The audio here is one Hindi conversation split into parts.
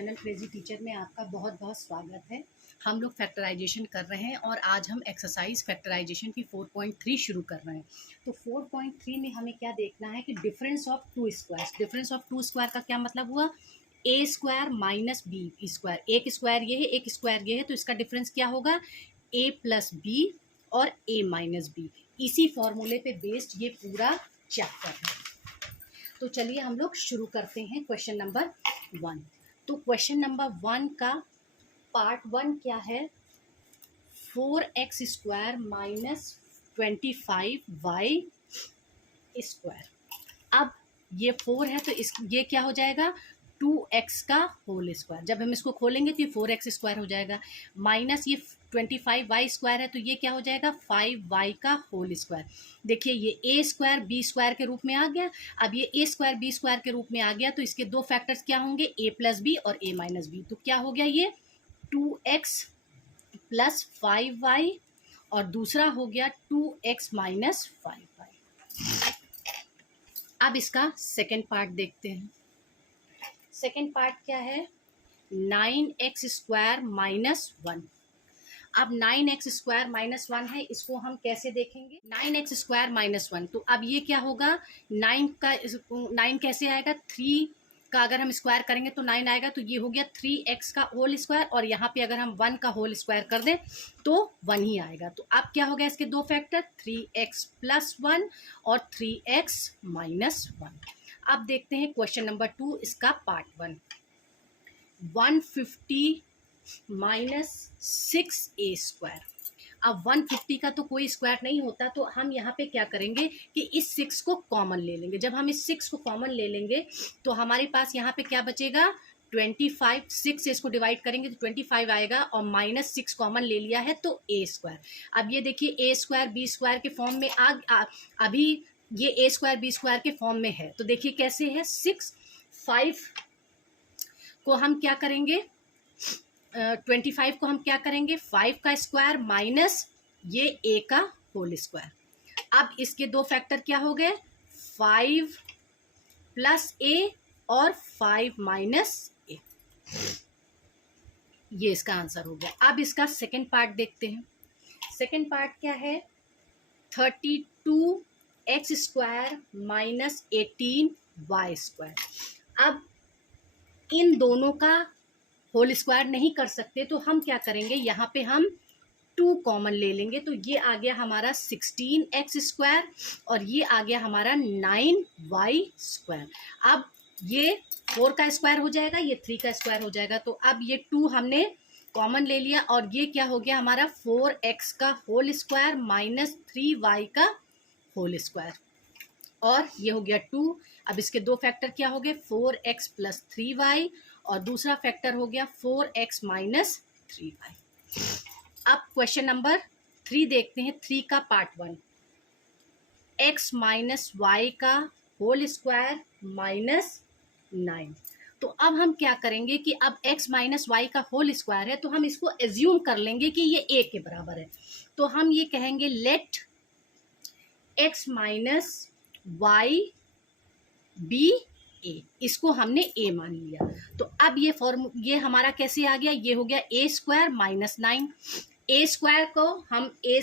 चैनल क्रेजी टीचर में आपका बहुत बहुत स्वागत है। हम लोग फैक्टराइजेशन कर रहे हैं और आज हम एक्सरसाइज फैक्टराइजेशन की 4.3 शुरू कर रहे हैं। तो 4.3 में हमें क्या देखना है कि difference of two squares. Difference of two square का क्या मतलब हुआ? A square minus B square. एक स्क्वायर ये है, एक स्क्वायर ये है, तो इसका डिफरेंस क्या होगा? ए प्लस बी और ए माइनस बी। इसी फॉर्मूले पे बेस्ड ये पूरा चैप्टर है। तो चलिए हम लोग शुरू करते हैं क्वेश्चन नंबर 1। तो क्वेश्चन नंबर 1 का पार्ट 1 क्या है? 4x square minus 25y square. अब ये 4 है तो ये क्या हो जाएगा? 2x का होल स्क्वायर। जब हम इसको खोलेंगे तो ये 4x स्क्वायर हो जाएगा, माइनस ये 25y स्क्वायर है तो ये क्या हो जाएगा? 5y का होल स्क्वायर। देखिए ये a स्क्वायर b स्क्वायर के रूप में आ गया। अब ये a स्क्वायर b स्क्वायर के रूप में आ गया तो इसके दो फैक्टर्स क्या होंगे? a प्लस बी और a माइनस बी। तो क्या हो गया? ये 2x प्लस 5y और दूसरा हो गया 2x माइनस 5y। अब इसका सेकेंड पार्ट देखते हैं। सेकेंड पार्ट क्या है? 9x square minus 1। अब 9x स्क्वायर माइनस 1 है, इसको हम कैसे देखेंगे? 9x स्क्वायर माइनस 1, तो अब ये क्या होगा? 9 कैसे आएगा? 3 का अगर हम स्क्वायर करेंगे तो 9 आएगा, तो ये हो गया 3x का होल स्क्वायर, और यहाँ पे अगर हम 1 का होल स्क्वायर कर दें तो 1 ही आएगा। तो अब क्या हो गया इसके दो फैक्टर? 3x प्लस 1 और 3x माइनस 1। अब देखते हैं क्वेश्चन नंबर 2, इसका पार्ट 1। 150 minus 6a square. अब 150 का तो कोई स्क्वायर नहीं होता, तो हम यहाँ पे क्या करेंगे कि इस 6 को कॉमन ले लेंगे। जब हम इस 6 को कॉमन ले लेंगे तो हमारे पास यहाँ पे क्या बचेगा? 25। 6 से इसको डिवाइड करेंगे तो 25 आएगा, और माइनस 6 कॉमन ले लिया है तो a स्क्वायर। अब ये देखिए a स्क्वायर b स्क्वायर के फॉर्म में अभी ये a स्क्वायर b स्क्वायर के फॉर्म में है। तो देखिए कैसे है? 6 5 को हम क्या करेंगे? 25 को हम क्या करेंगे? 5 का स्क्वायर माइनस ये a का होल स्क्वायर। अब इसके दो फैक्टर क्या हो गए? 5 प्लस a और 5 माइनस a। ये इसका आंसर हो गया। अब इसका सेकंड पार्ट देखते हैं। सेकंड पार्ट क्या है? 32x square minus 18y square. अब इन दोनों का होल स्क्वायर नहीं कर सकते तो हम क्या करेंगे? यहाँ पे हम 2 कॉमन ले लेंगे, तो ये आ गया हमारा 16x स्क्वायर और ये आ गया हमारा 9y स्क्वायर। अब ये 4 का स्क्वायर हो जाएगा, ये 3 का स्क्वायर हो जाएगा। तो अब ये 2 हमने कॉमन ले लिया और ये क्या हो गया हमारा? 4x का होल स्क्वायर माइनस 3y का होल स्क्वायर, और ये हो गया 2। अब इसके दो फैक्टर क्या हो गए? 4x प्लस 3y और दूसरा फैक्टर हो गया 4x माइनस 3y। अब क्वेश्चन नंबर 3 देखते हैं। 3 का पार्ट 1। x माइनस वाई का होल स्क्वायर माइनस 9। तो अब हम क्या करेंगे कि अब x माइनस वाई का होल स्क्वायर है तो हम इसको एज्यूम कर लेंगे कि ये a के बराबर है। तो हम ये कहेंगे let x minus y b a. इसको हमने a मान लिया। तो अब ये हमारा कैसे आ गया? ये हो गया a square minus 9। a square को हम a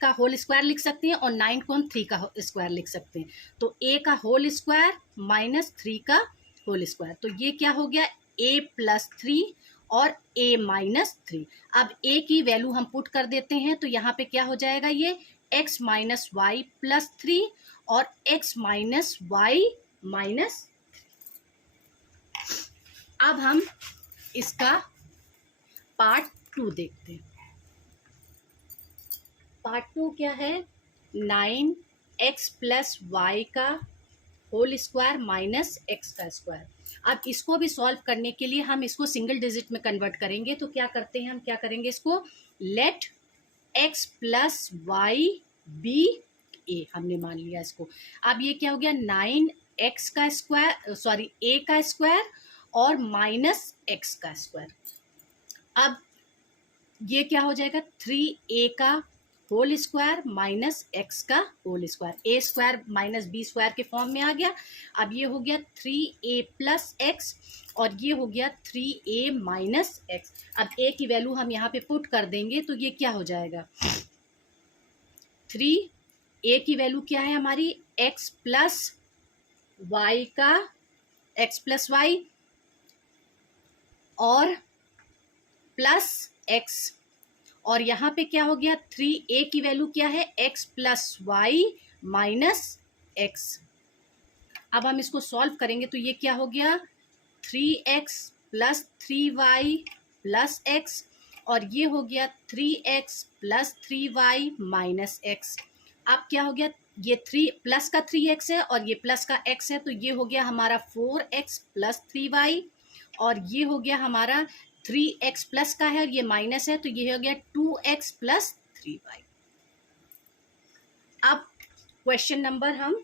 का होल स्क्वायर लिख सकते हैं और 9 को हम 3 का स्क्वायर लिख सकते हैं। तो a का होल स्क्वायर माइनस 3 का होल स्क्वायर, तो ये क्या हो गया? a प्लस 3 और a माइनस 3। अब a की वैल्यू हम पुट कर देते हैं तो यहाँ पे क्या हो जाएगा? ये x माइनस वाई प्लस 3 और x माइनस वाई माइनस। अब हम इसका पार्ट 2 देखते हैं। पार्ट 2 क्या है? 9x प्लस वाई का होल स्क्वायर माइनस x का स्क्वायर। अब इसको भी सॉल्व करने के लिए हम इसको सिंगल डिजिट में कन्वर्ट करेंगे। तो क्या करते हैं? हम क्या करेंगे? इसको let x plus y b a हमने मान लिया इसको। अब ये क्या हो गया? 9x का स्क्वायर, सॉरी a का स्क्वायर और माइनस x का स्क्वायर। अब ये क्या हो जाएगा? 3a का होल स्क्वायर माइनस एक्स का होल स्क्वायर, ए स्क्वायर माइनस बी स्क्वायर के फॉर्म में आ गया। अब ये हो गया 3a प्लस एक्स और ये हो गया 3a माइनस एक्स। अब a की वैल्यू हम यहाँ पे पुट कर देंगे तो ये क्या हो जाएगा, 3a की वैल्यू क्या है हमारी, x प्लस वाई का, x प्लस वाई और प्लस x, और यहाँ पे क्या हो गया 3a की वैल्यू क्या है, x plus Y minus X. अब हम इसको सॉल्व करेंगे तो ये क्या हो गया 3x plus 3y plus x और ये हो गया 3x plus 3y minus X. अब क्या हो गया, ये 3 प्लस का 3x है और ये प्लस का x है तो ये हो गया हमारा 4x प्लस 3y और ये हो गया हमारा 3x प्लस का है और ये माइनस है तो ये हो गया 2x प्लस 3y। अब क्वेश्चन नंबर हम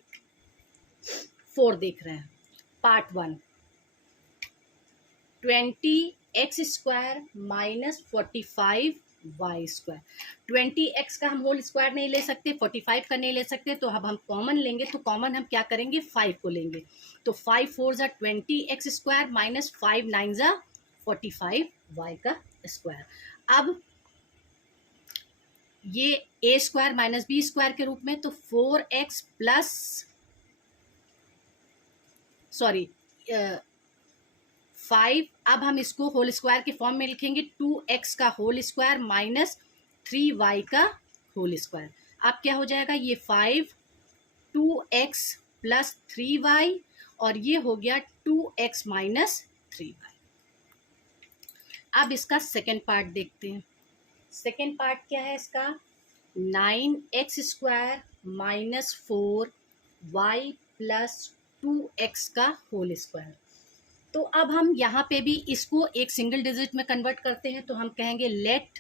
4 देख रहे हैं, part 1, 20x square minus 45y square. 20x का हम होल स्क्वायर नहीं ले सकते, 45 का नहीं ले सकते, तो अब हम कॉमन लेंगे तो कॉमन हम क्या करेंगे 5 को लेंगे। तो 5 4 ज़ा 20x स्क्वायर माइनस 5 9 ज़ा 45y का स्क्वायर। अब ये a square minus B square के रूप में, तो 4x प्लस सॉरी 5, अब हम इसको होल स्क्वायर के फॉर्म में लिखेंगे 2x का होल स्क्वायर माइनस 3y का होल स्क्वायर। अब क्या हो जाएगा, ये 5 2x प्लस 3y और ये हो गया 2x माइनस 3y। अब इसका सेकेंड पार्ट देखते हैं। सेकेंड पार्ट क्या है इसका, 9x square minus 4y plus 2x का होल स्क्वायर। तो अब हम यहाँ पे भी इसको एक सिंगल डिजिट में कन्वर्ट करते हैं तो हम कहेंगे let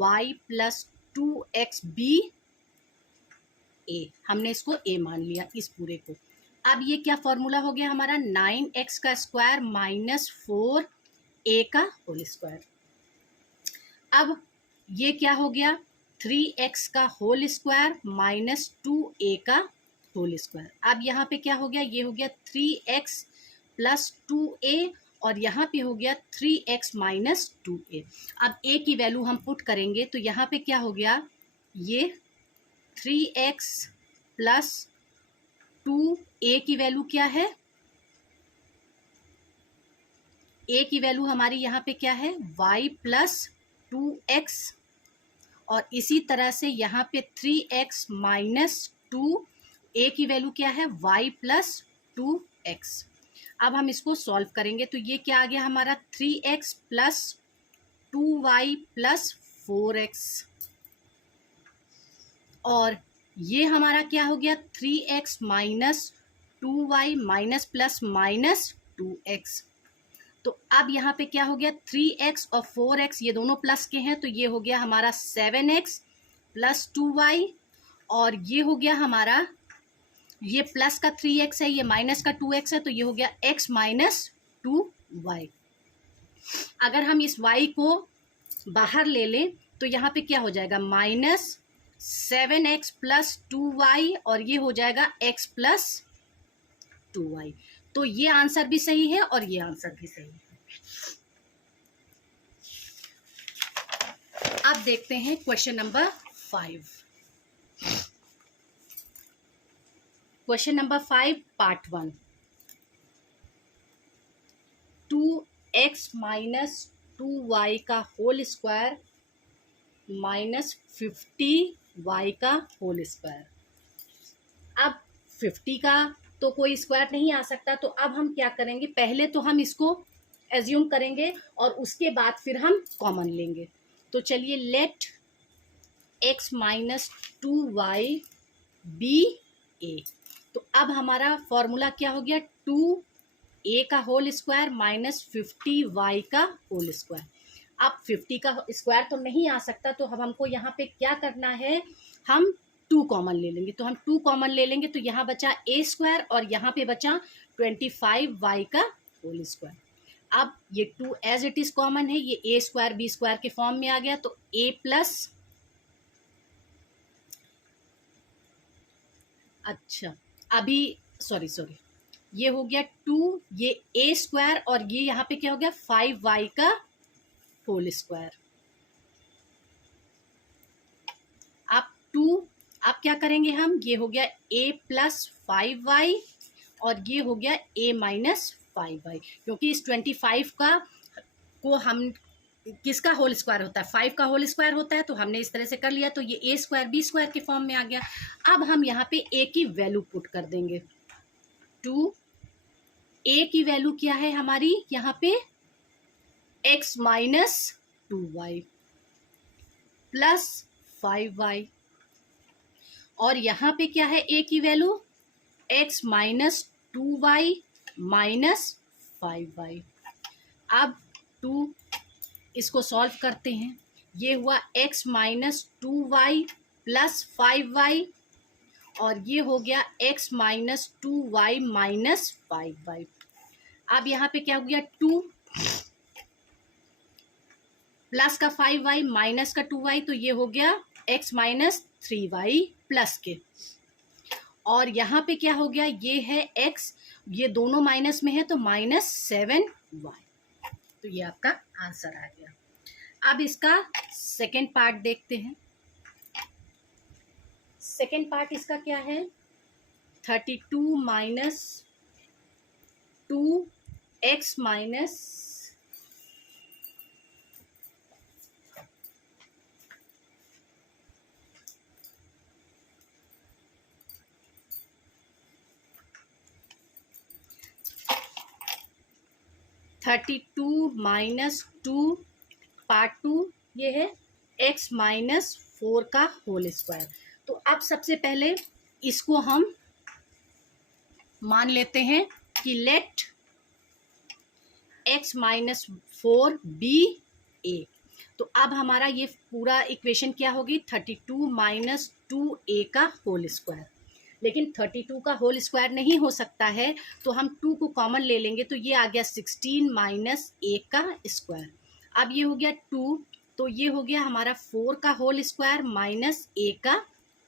y plus 2x be a। हमने इसको a मान लिया इस पूरे को। अब ये क्या फॉर्मूला हो गया हमारा, 9x का स्क्वायर माइनस 4a का होल स्क्वायर। अब ये क्या हो गया 3x का होल स्क्वायर माइनस 2a का होल स्क्वायर। अब यहाँ पे क्या हो गया, ये हो गया 3x प्लस 2a और यहाँ पे हो गया 3x माइनस 2a। अब a की वैल्यू हम पुट करेंगे तो यहाँ पे क्या हो गया, ये 3x प्लस 2a की वैल्यू क्या है, a की वैल्यू हमारी यहाँ पे क्या है y प्लस 2x और इसी तरह से यहाँ पे 3x माइनस 2a की वैल्यू क्या है y प्लस 2x। अब हम इसको सॉल्व करेंगे तो ये क्या आ गया हमारा 3x plus 2y plus 4x और ये हमारा क्या हो गया 3x minus 2y minus plus minus 2x। तो अब यहाँ पे क्या हो गया 3x और 4x ये दोनों प्लस के हैं तो ये हो गया हमारा 7x प्लस 2y और ये हो गया हमारा, ये प्लस का 3x है ये माइनस का 2x है तो ये हो गया x माइनस 2y। अगर हम इस y को बाहर ले लें तो यहाँ पे क्या हो जाएगा माइनस 7x प्लस 2y और ये हो जाएगा x प्लस 2y। तो ये आंसर भी सही है और ये आंसर भी सही है। अब देखते हैं question number 5। Question number 5 part 1, 2x minus 2y का होल स्क्वायर माइनस 50y का होल स्क्वायर। अब 50 का तो कोई स्क्वायर नहीं आ सकता तो अब हम क्या करेंगे, पहले तो हम इसको एज्यूम करेंगे और उसके बाद फिर हम कॉमन लेंगे। तो चलिए let x minus 2y be a। तो अब हमारा फॉर्मूला क्या हो गया 2a का होल स्क्वायर माइनस 50y का होल स्क्वायर। अब 50 का स्क्वायर तो नहीं आ सकता तो अब हमको यहाँ पे क्या करना है, हम 2 कॉमन ले लेंगे। तो हम 2 कॉमन ले लेंगे तो यहाँ बचा a स्क्वायर और यहाँ पे बचा 25y का होल स्क्वायर। अब ये 2 एज इट इज कॉमन है, ये a स्क्वायर बी स्क्वायर के फॉर्म में आ गया तो a प्लस अच्छा, अभी सॉरी ये हो गया 2, ये a स्क्वायर, और ये यहाँ पे क्या हो गया 5y का होल स्क्वायर। अब 2, अब क्या करेंगे हम, ये हो गया a प्लस 5y, और ये हो गया a माइनस 5y, क्योंकि इस 25 का को हम किसका होल स्क्वायर होता है, 5 का होल स्क्वायर होता है, तो हमने इस तरह से कर लिया, तो ये a स्क्वायर b स्क्वायर के फॉर्म में आ गया। अब हम यहाँ पे a की वैल्यू पुट कर देंगे। 2, a की वैल्यू क्या है हमारी यहाँ पे x minus 2y plus 5y, और यहाँ पे क्या है a की value x minus 2y minus 5y। अब 2 इसको सॉल्व करते हैं, ये हुआ x minus 2y plus 5y, और ये हो गया x minus 2y minus 5y। अब यहाँ पे क्या हो गया 2 प्लस का 5y माइनस का 2y, तो ये हो गया x माइनस 3y प्लस के, और यहाँ पे क्या हो गया, ये है x, ये दोनों माइनस में है तो माइनस 7y। तो ये आपका आंसर आ गया। अब इसका सेकेंड पार्ट देखते हैं। सेकेंड पार्ट इसका क्या है, 32 minus 2x minus 32 minus 2 part 2, ये है x माइनस 4 का होल स्क्वायर। तो अब सबसे पहले इसको हम मान लेते हैं कि let x minus 4 be a। तो अब हमारा ये पूरा इक्वेशन क्या होगी, 32 माइनस 2a का होल स्क्वायर। लेकिन 32 का होल स्क्वायर नहीं हो सकता है, तो हम 2 को कॉमन ले लेंगे, तो ये आ गया 16 माइनस a का स्क्वायर। अब ये हो गया 2, तो ये हो गया हमारा 4 का होल स्क्वायर माइनस a का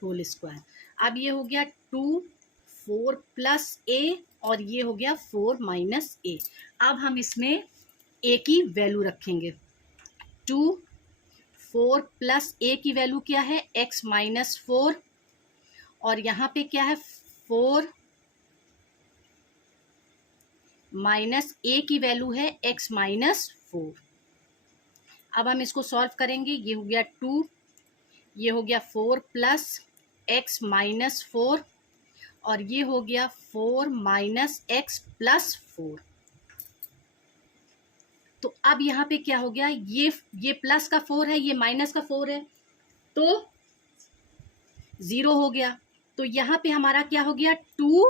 होल स्क्वायर। अब ये हो गया 2 4 प्लस a, और ये हो गया 4 माइनस a। अब हम इसमें a की वैल्यू रखेंगे। 2 4 प्लस a की वैल्यू क्या है, x माइनस 4, और यहाँ पे क्या है 4 माइनस a की वैल्यू है x माइनस 4। अब हम इसको सॉल्व करेंगे, ये हो गया 2, ये हो गया 4 प्लस x माइनस 4, और ये हो गया 4 माइनस x प्लस 4। तो अब यहाँ पे क्या हो गया, ये प्लस का 4 है, ये माइनस का 4 है, तो 0 हो गया। तो यहाँ पे हमारा क्या हो गया 2,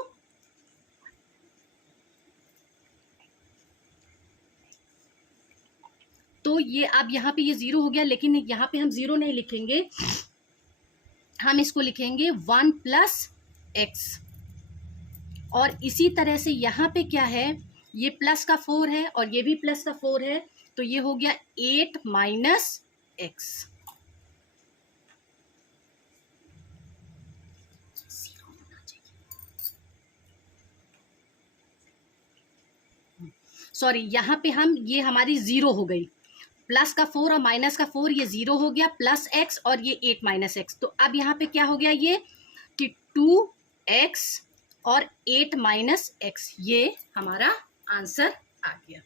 तो ये अब यहाँ पे ये 0 हो गया, लेकिन यहाँ पे हम 0 नहीं लिखेंगे, हम इसको लिखेंगे 1 प्लस x। और इसी तरह से यहाँ पे क्या है, ये प्लस का 4 है और ये भी प्लस का 4 है, तो ये हो गया 8 माइनस x। सॉरी, यहाँ पे हम ये हमारी 0 हो गई, प्लस का 4 और माइनस का 4, ये 0 हो गया, प्लस x और ये 8 माइनस x। तो अब यहाँ पे क्या हो गया, ये कि 2x और 8 माइनस x, ये हमारा आंसर आ गया।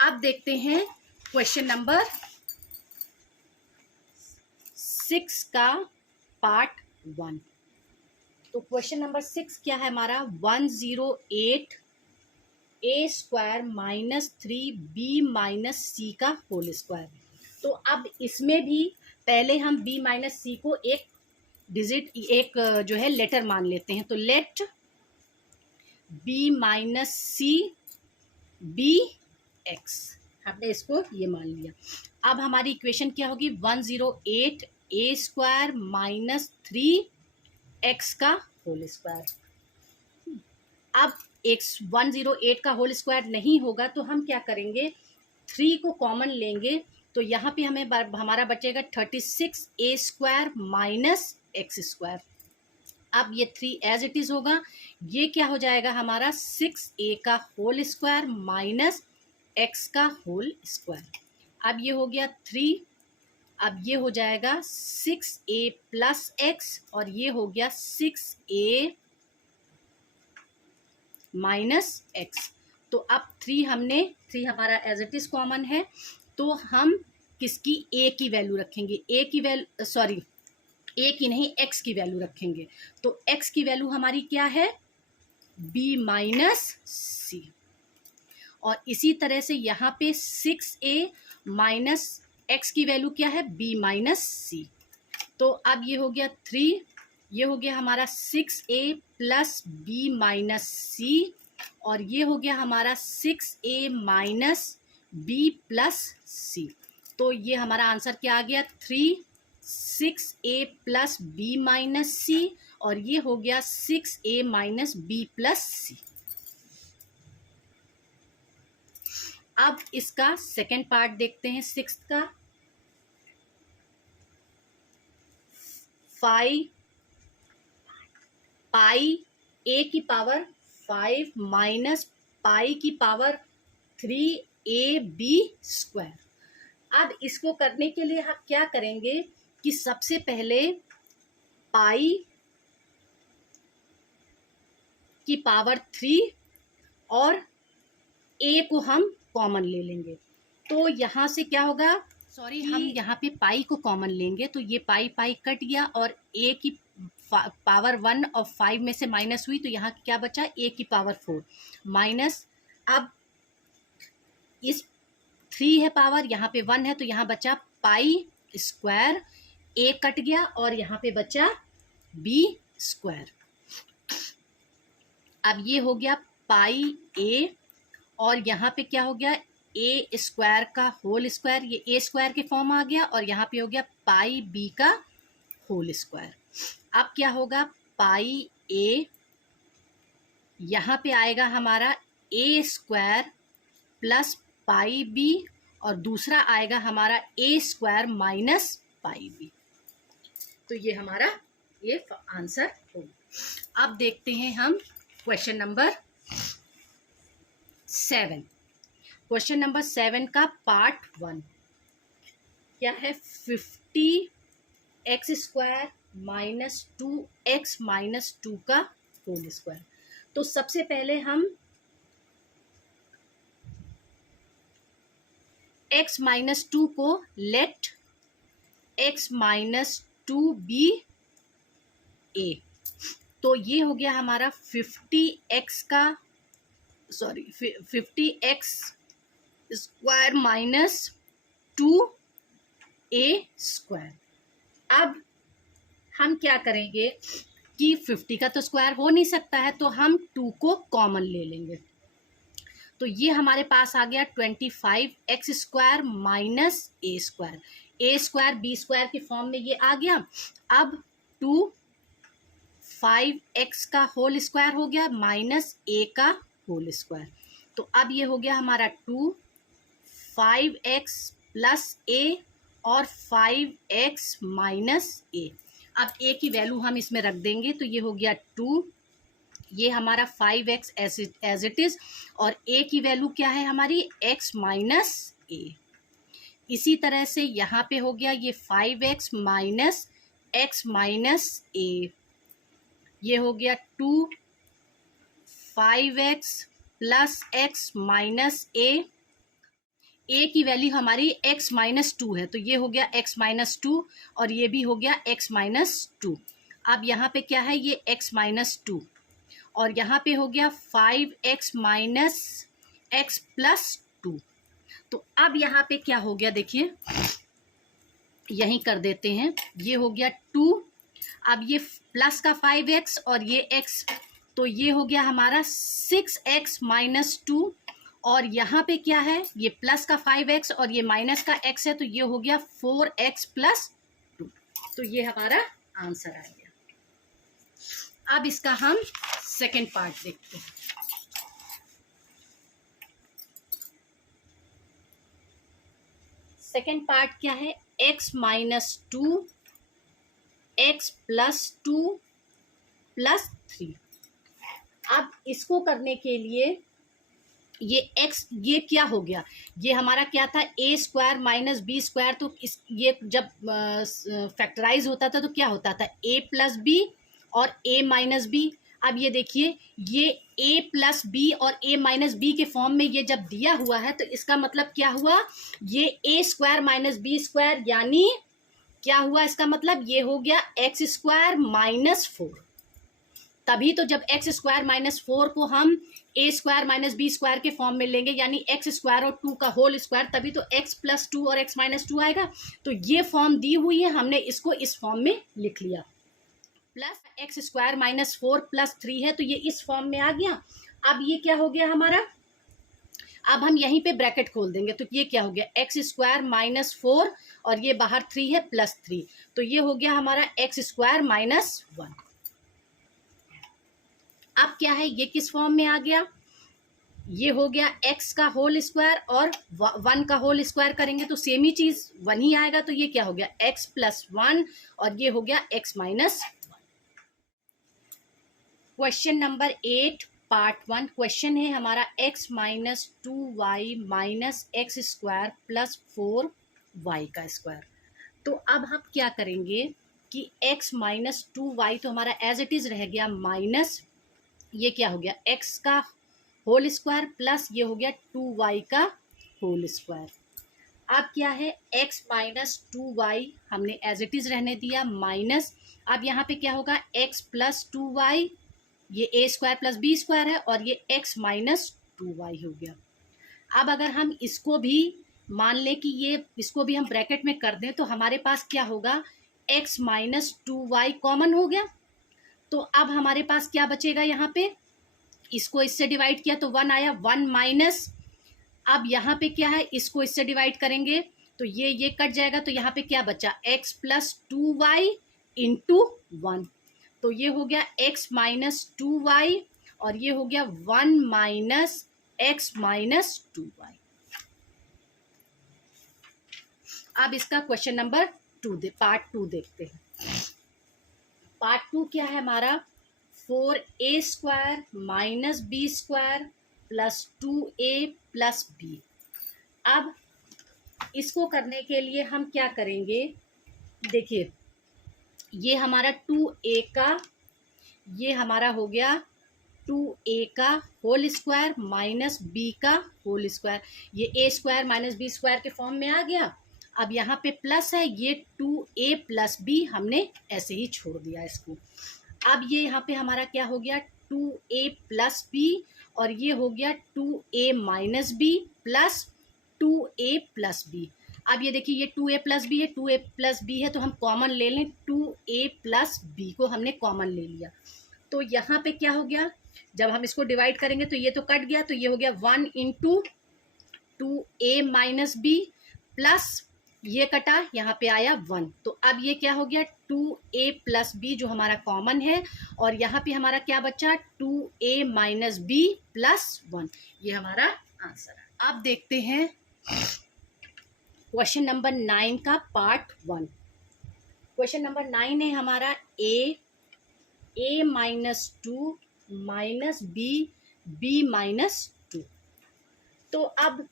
अब देखते हैं क्वेश्चन नंबर 6 का पार्ट 1। तो क्वेश्चन नंबर 6 क्या है हमारा, 108 a square minus 3b minus c का होल स्क्वायर। तो अब इसमें भी पहले हम b माइनस c को एक डिजिट, एक जो है लेटर मान लेते हैं। तो let b minus c b x, हमने इसको ये मान लिया। अब हमारी इक्वेशन क्या होगी, 108 a स्क्वायर माइनस 3x का होल स्क्वायर। अब 108 का होल स्क्वायर नहीं होगा, तो हम क्या करेंगे, 3 को कॉमन लेंगे, तो यहाँ पे हमें हमारा बचेगा 36 a square minus x square. अब ये 3 एज इट इज होगा। ये क्या हो जाएगा हमारा 6a का होल स्क्वायर माइनस x का होल स्क्वायर। अब ये हो गया 3, अब ये हो जाएगा 6a प्लस x और ये हो गया 6a माइनस x। तो अब 3 हमारा एज इट इज कॉमन है, तो हम किसकी a की वैल्यू रखेंगे, a की वैल्यू सॉरी a की नहीं x की वैल्यू रखेंगे। तो x की वैल्यू हमारी क्या है b माइनस सी। और इसी तरह से यहाँ पे 6a माइनस x की वैल्यू क्या है b माइनस सी। तो अब ये हो गया 3, ये हो गया हमारा 6a प्लस b माइनस सी और ये हो गया हमारा 6a माइनस b प्लस सी। तो ये हमारा आंसर क्या आ गया 3 6a प्लस b माइनस सी और ये हो गया 6a माइनस b प्लस सी। अब इसका सेकेंड पार्ट देखते हैं 6 का। 5 पाई a की पावर 5 माइनस पाई की पावर 3ab स्क्वायर। अब इसको करने के लिए हम क्या करेंगे कि सबसे पहले पाई की पावर 3 और a को हम कॉमन ले लेंगे। तो यहाँ से क्या होगा, सॉरी हम यहाँ पे पाई को कॉमन लेंगे तो ये पाई पाई कट गया और a की पावर 1 और 5 में से माइनस हुई तो यहाँ क्या बचा a की पावर 4 माइनस, अब इस 3 है पावर, यहाँ पे 1 है तो यहाँ बचा पाई स्क्वायर, a कट गया और यहाँ पे बचा b स्क्वायर। अब ये हो गया पाई a और यहाँ पे क्या हो गया a स्क्वायर का होल स्क्वायर, ये a स्क्वायर के फॉर्म आ गया और यहाँ पे हो गया पाई b का होल स्क्वायर। अब क्या होगा पाई a, यहाँ पे आएगा हमारा a square plus pi b और दूसरा आएगा हमारा a square minus pi b। तो ये हमारा ये आंसर होगा। अब देखते हैं हम क्वेश्चन नंबर 7। क्वेश्चन नंबर 7 का पार्ट 1 क्या है 50x square minus 2x minus 2 का होल स्क्वायर। तो सबसे पहले हम x माइनस 2 को let x minus 2 be a। तो ये हो गया हमारा 50x का sorry 50x square minus 2a square. अब हम क्या करेंगे कि 50 का तो स्क्वायर हो नहीं सकता है तो हम 2 को कॉमन ले लेंगे। तो ये हमारे पास आ गया 25x square minus a square, a square b square के फॉर्म में ये आ गया। अब 2 5x का होल स्क्वायर हो गया माइनस a का होल स्क्वायर। तो अब ये हो गया हमारा 2 5x प्लस a और 5x माइनस a। अब a की वैल्यू हम इसमें रख देंगे तो ये हो गया 2, ये हमारा 5x एज इट इज और a की वैल्यू क्या है हमारी x माइनस a। इसी तरह से यहाँ पे हो गया ये 5x minus x minus a, ये हो गया 2 5x plus x minus a की वैल्यू हमारी x माइनस 2 है तो ये हो गया x माइनस 2 और ये भी हो गया x माइनस 2। अब यहाँ पे क्या है ये x माइनस 2 और यहाँ पे हो गया 5x माइनस x प्लस 2। तो अब यहाँ पे क्या हो गया देखिए, यहीं कर देते हैं, ये हो गया 2, अब ये प्लस का 5x और ये x तो ये हो गया हमारा 6x माइनस 2 और यहाँ पे क्या है ये प्लस का 5x और ये माइनस का x है तो ये हो गया 4x प्लस 2। तो ये हमारा आंसर आ गया। अब इसका हम सेकेंड पार्ट देखते हैं। सेकेंड पार्ट क्या है x minus 2 x plus 2 plus 3। अब इसको करने के लिए ये x, ये क्या हो गया, ये हमारा क्या था, ए स्क्वायर माइनस बी स्क्वायर। तो इस ये जब फैक्टराइज होता था तो क्या होता था, a प्लस बी और a माइनस बी। अब ये देखिए, ये a प्लस बी और a माइनस बी के फॉर्म में ये जब दिया हुआ है तो इसका मतलब क्या हुआ, ये a square minus B square, यानी क्या हुआ, इसका मतलब ये हो गया एक्स स्क्वायर माइनस 4। तभी तो जब एक्स स्क्वायर माइनस 4 को हम ए स्क्वायर माइनस बी स्क्वायर के फॉर्म में लेंगे, यानी एक्स स्क्वायर और 2 का होल स्क्वायर, तभी तो एक्स प्लस 2 और एक्स माइनस 2 आएगा। तो ये फॉर्म दी हुई है, हमने इसको इस फॉर्म में लिख लिया। Plus x square minus 4 plus 3 है, तो ये इस फॉर्म में आ गया। अब ये क्या हो गया हमारा, अब हम यहीं पे ब्रैकेट खोल देंगे, तो ये क्या हो गया, एक्स स्क्वायर माइनस 4 और ये बाहर 3 है प्लस 3, तो ये हो गया हमारा एक्स स्क्वायर माइनस 1। अब क्या है, ये किस फॉर्म में आ गया, ये हो गया x का होल स्क्वायर और 1 का होल स्क्वायर करेंगे तो सेम ही चीज 1 ही आएगा। तो ये क्या हो गया, x प्लस 1 और ये हो गया x minus 1। Question number 8 part 1 question है हमारा, x minus 2y minus X square plus 4y का स्क्वायर। तो अब हम क्या करेंगे कि x माइनस 2y तो हमारा एज इट इज रह गया, माइनस ये क्या हो गया, x का होल स्क्वायर प्लस ये हो गया 2y का होल स्क्वायर। अब क्या है, x माइनस 2y हमने एज इट इज रहने दिया, माइनस अब यहाँ पे क्या होगा, x प्लस 2y, ये a square plus b square है और ये x माइनस 2y हो गया। अब अगर हम इसको भी मान लें कि ये इसको भी हम ब्रैकेट में कर दें तो हमारे पास क्या होगा, x माइनस 2y कॉमन हो गया। तो अब हमारे पास क्या बचेगा, यहाँ पे इसको इससे डिवाइड किया तो 1 आया, 1 माइनस, अब यहाँ पे क्या है, इसको इससे डिवाइड करेंगे तो ये कट जाएगा, तो यहाँ पे क्या बचा, x प्लस 2y इंटू 1, तो ये हो गया x माइनस 2y और ये हो गया 1 माइनस x माइनस 2y। अब इसका क्वेश्चन नंबर 2 पार्ट 2 देखते हैं। पार्ट 2 क्या है हमारा, 4a square minus B square plus 2a plus B. अब इसको करने के लिए हम क्या करेंगे, देखिए ये हमारा 2a का, ये हमारा हो गया 2a का होल स्क्वायर माइनस b का होल स्क्वायर, ये a square minus B square के फॉर्म में आ गया। अब यहाँ पे प्लस है, ये 2a प्लस b हमने ऐसे ही छोड़ दिया इसको। अब ये यहाँ पे हमारा क्या हो गया, 2a प्लस b और ये हो गया 2a minus b plus 2a plus b। अब ये देखिए ये 2a प्लस b है, 2a प्लस b है तो हम कॉमन ले लें, 2a प्लस b को हमने कॉमन ले लिया। तो यहाँ पे क्या हो गया, जब हम इसको डिवाइड करेंगे तो ये तो कट गया, तो ये हो गया 1 into 2a minus b plus ये कटा, यहाँ पे आया 1, तो अब ये क्या हो गया 2a प्लस b जो हमारा कॉमन है, और यहाँ पे हमारा क्या बचा 2a माइनस b प्लस 1, ये हमारा आंसर है। अब देखते हैं क्वेश्चन नंबर 9 का पार्ट 1। क्वेश्चन नंबर 9 है हमारा, a minus 2 minus b minus 2। तो अब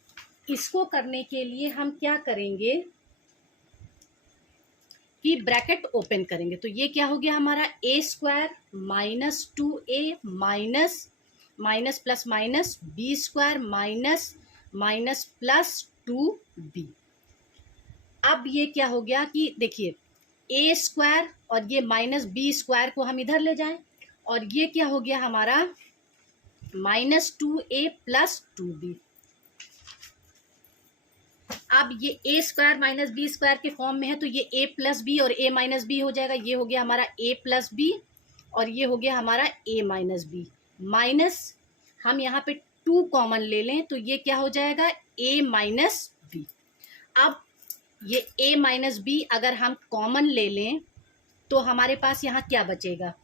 इसको करने के लिए हम क्या करेंगे कि ब्रैकेट ओपन करेंगे, तो ये क्या हो गया हमारा, a square minus 2a minus minus plus minus b square minus minus plus 2b। अब ये क्या हो गया कि देखिए a स्क्वायर और ये माइनस b स्क्वायर को हम इधर ले जाएं, और ये क्या हो गया हमारा माइनस 2a प्लस 2b। अब ये a square minus B square के फॉर्म में है तो ये a प्लस बी और a माइनस बी हो जाएगा, ये हो गया हमारा a प्लस बी और ये हो गया हमारा a माइनस बी, माइनस हम यहाँ पे 2 कॉमन ले लें तो ये क्या हो जाएगा a माइनस बी। अब ये a माइनस बी अगर हम कॉमन ले लें तो हमारे पास यहाँ क्या बचेगा,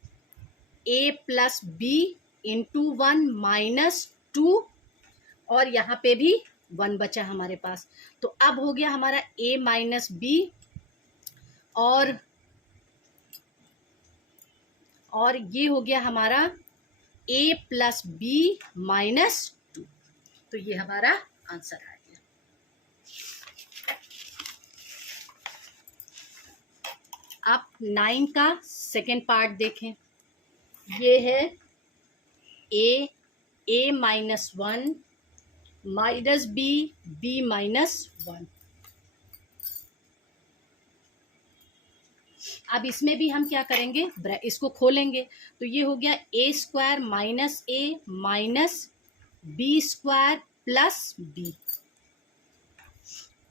a plus B into 1 minus 2 और यहाँ पे भी 1 बचा हमारे पास। तो अब हो गया हमारा a माइनस बी और और ये हो गया हमारा a प्लस बी माइनस 2। तो ये हमारा आंसर आ गया। अब 9 का सेकेंड पार्ट देखें। ये है a minus 1 minus b minus 1। अब इसमें भी हम क्या करेंगे, इसको खोलेंगे। तो ये हो गया a square minus a minus B square plus B.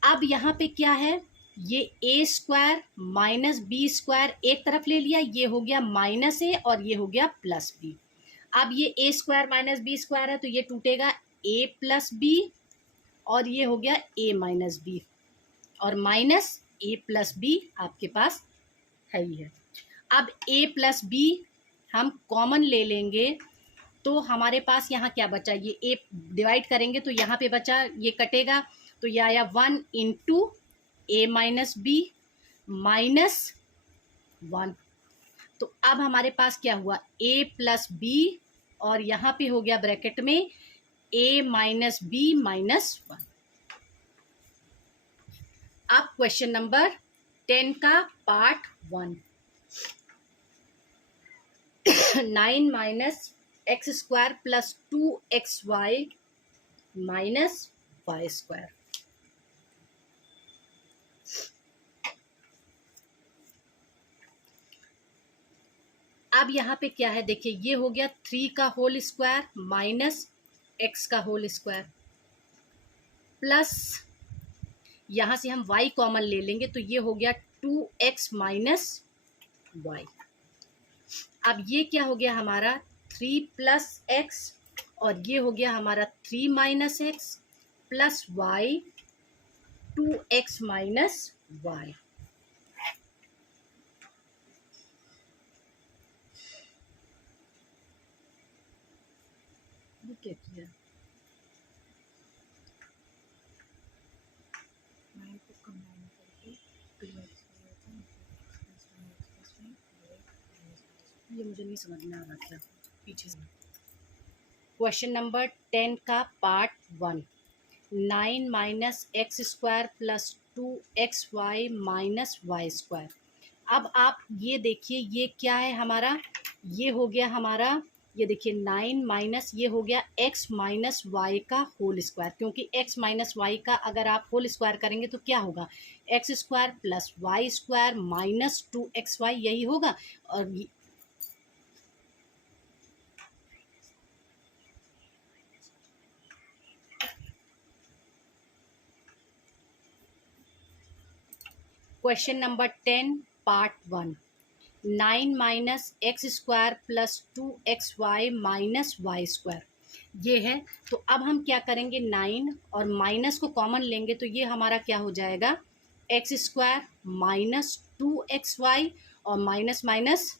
अब यहाँ पे क्या है, ये a square minus B square एक तरफ ले लिया, ये हो गया माइनस a और ये हो गया प्लस b। अब ये a square minus B square है तो ये टूटेगा a प्लस बी और ये हो गया a माइनस बी और माइनस a प्लस बी आपके पास है ही है। अब a प्लस बी हम कॉमन ले लेंगे तो हमारे पास यहाँ क्या बचा, ये a डिवाइड करेंगे तो यहाँ पे बचा, ये कटेगा तो ये आया 1 into a minus B minus 1। तो अब हमारे पास क्या हुआ, a प्लस बी और यहाँ पे हो गया ब्रैकेट में a माइनस बी माइनस 1। अब क्वेश्चन नंबर 10 का part 1। 9 minus X square plus 2xy minus Y square. अब यहाँ पे क्या है, देखिए ये हो गया 3 का होल स्क्वायर माइनस x का होल स्क्वायर प्लस यहाँ से हम y कॉमन ले लेंगे तो ये हो गया 2x माइनस वाई। अब ये क्या हो गया हमारा 3 प्लस x और ये हो गया हमारा 3 minus X plus Y 2x minus Y. क्या किया, ये मुझे नहीं समझ में आ रहा था पीछे से। क्वेश्चन नंबर 10 का part 1। 9 minus X square plus 2xy minus Y square. अब आप ये देखिए ये क्या है हमारा, ये हो गया हमारा, ये देखिए 9 माइनस ये हो गया x माइनस वाई का होल स्क्वायर, क्योंकि x माइनस वाई का अगर आप होल स्क्वायर करेंगे तो क्या होगा, X square plus Y square minus 2xy यही होगा। और question number 10 part 1। 9 minus X square plus 2xy minus Y square ये है। तो अब हम क्या करेंगे, 9 और माइनस को कॉमन लेंगे तो ये हमारा क्या हो जाएगा, एक्स स्क्वायर माइनस 2xy और माइनस माइनस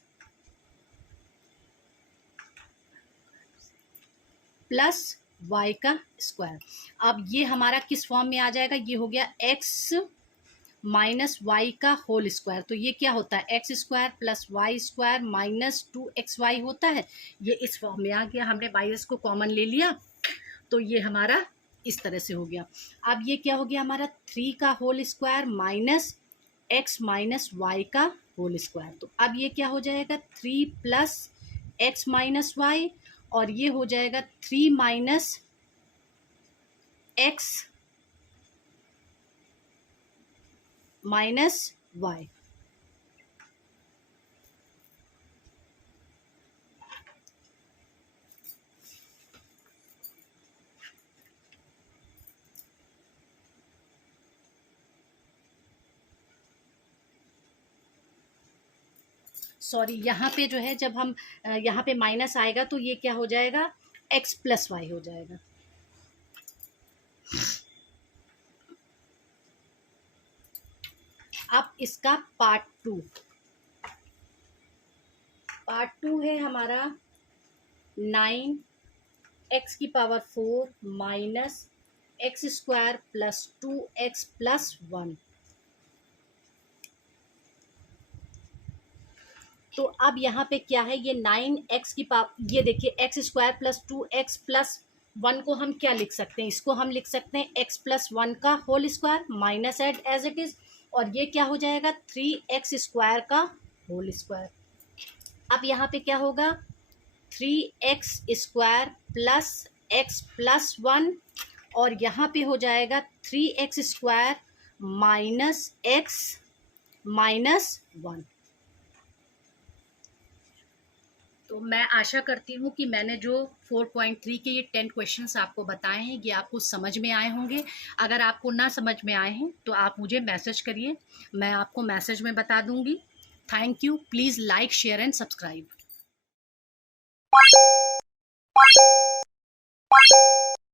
प्लस वाई का स्क्वायर। अब ये हमारा किस फॉर्म में आ जाएगा, ये हो गया एक्स माइनस वाई का होल स्क्वायर। तो ये क्या होता है, X square plus Y square minus 2xy होता है। ये इस फॉर्म में आ गया, हमने वाई को कॉमन ले लिया तो ये हमारा इस तरह से हो गया। अब ये क्या हो गया हमारा 3 का whole square minus X minus Y का होल स्क्वायर। तो अब ये क्या हो जाएगा 3 प्लस एक्स माइनस वाई और ये हो जाएगा 3 minus X minus Y. Sorry, यहाँ पे जो है जब हम यहाँ पे माइनस आएगा तो ये क्या हो जाएगा, x प्लस वाई हो जाएगा। अब इसका पार्ट 2। पार्ट 2 है हमारा 9x की power 4 minus X square plus 2x plus 1। तो अब यहाँ पे क्या है, ये 9x की पावर, ये देखिए x square plus 2x plus 1 को हम क्या लिख सकते हैं, इसको हम लिख सकते हैं x प्लस 1 का whole square minus as it is, और ये क्या हो जाएगा 3x स्क्वायर का होल स्क्वायर। अब यहाँ पे क्या होगा 3x square plus x plus 1, और यहाँ पे हो जाएगा 3x square minus x minus 1। तो मैं आशा करती हूँ कि मैंने जो 4.3 के ये 10 क्वेश्चंस आपको बताए हैं ये आपको समझ में आए होंगे। अगर आपको ना समझ में आए हैं तो आप मुझे मैसेज करिए, मैं आपको मैसेज में बता दूँगी। Thank you. Please like share and subscribe.